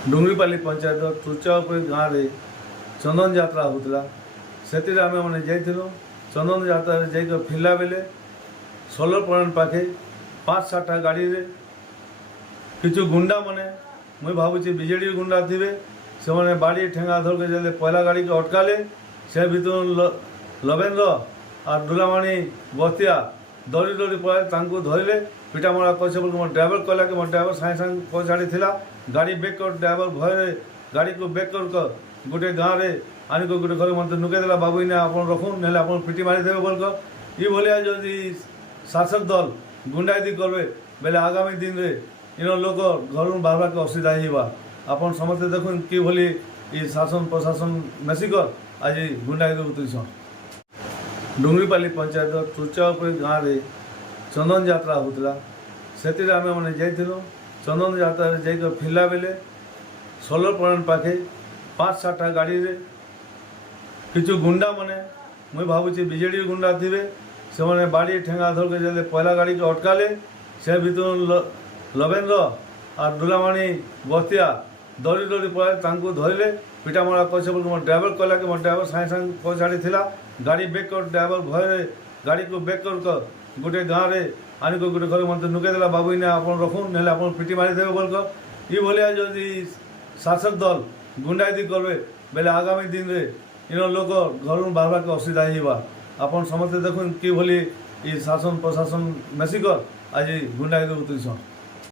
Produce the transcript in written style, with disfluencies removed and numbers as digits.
डुंगरीपाली पंचायत तुर्चापुर गाँव में चंदन यात्रा होता से आम मैंने जाइलु चंदन यात्रा जा फिरला बेले सोलर प्लांट पाखे 5-7टा गाड़ी रे किछु गुंडा माने मुई भावुची बीजेडी गुंडा थे से मैंने बाड़ी ठेंगा धर के जल्दी पहला गाड़ी के अटकाले से भर लवेंद्र और डुलामाणी बस्तिया दौड़ी दौड़ी पड़े धरले पिटा मरा कर मोर ड्राइवर कहला कि मोर ड्राइवर सागे सागे पछाड़ी थिला गाड़ी बेक कर ड्राइवर भय गाड़ी को बेक कर गोटे गाँव में आनिक गोटे घर मत नुके देला बाबू ने आप रखुन ना आप पिटी मारिदेवे बोलकर ये भाया जदि शासक दल गुंडायदी करबे बेले आगामी दिन रे इन लोक घर बाहर के असुविधा होगा आपन समस्ते देखुन कि भली ये शासन प्रशासन मेसिकर आज गुंडायदी उतरछन। डुंगरीपाली पंचायत तुर्चापुर गाँव में चंदन यात्रा होता से आम मैंने जाइलु चंदन यात्रा जा फिरला बेले सोलर प्लांट पाखे 5-7टा गाड़ी रे किछु गुंडा माने मुई भावुची बीजेडी गुंडा थे से मैंने बाड़ी ठेंगा धर के जल्दी पहला गाड़ी के अटकाले से भर लवेंद्र और डुलामाणी बस्तिया दौड़ी दौड़ी पड़े धरले पिटा मरा कर मोर ड्राइवर कहला कि मोर ड्राइवर सागे सागे पछाड़ी थिला गाड़ी बेक कर ड्राइवर भय गाड़ी को बेक कर गोटे गाँव में आनिक गोटे घर मत नुके देला बाबू ने आप रखुन ना आप पिटी मारिदेवे बोलकर ये भाया जदि शासक दल गुंडायदी करबे बेले आगामी दिन रे इन लोक घर बाहर के असुविधा होगा आपन समस्ते देखुन कि भली ये शासन प्रशासन मेसिकर आज गुंडायदी उतरछन।